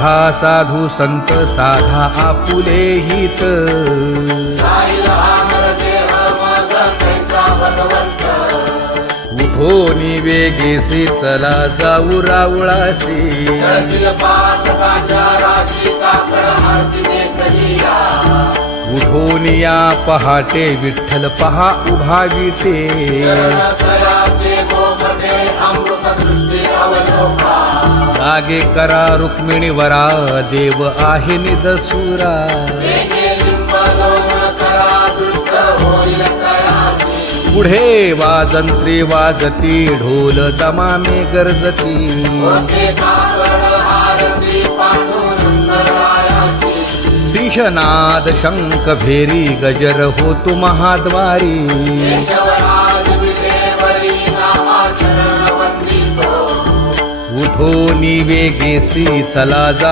बघा साधू संत साधा आपुले हित उठोनी वेगेसी चला जाऊ रावळासी उठोनिया पहाटे विठ्ठल पहा उभा विटे जागे करा रुक्मिणी वरा देव आहे निदसुरा पुढे वाजंत्री वाजती ढोल दमामे गरजती सिंहनाद शंख भेरी गजर होतो महाद्वारी उठोनी वेगेसी चला जा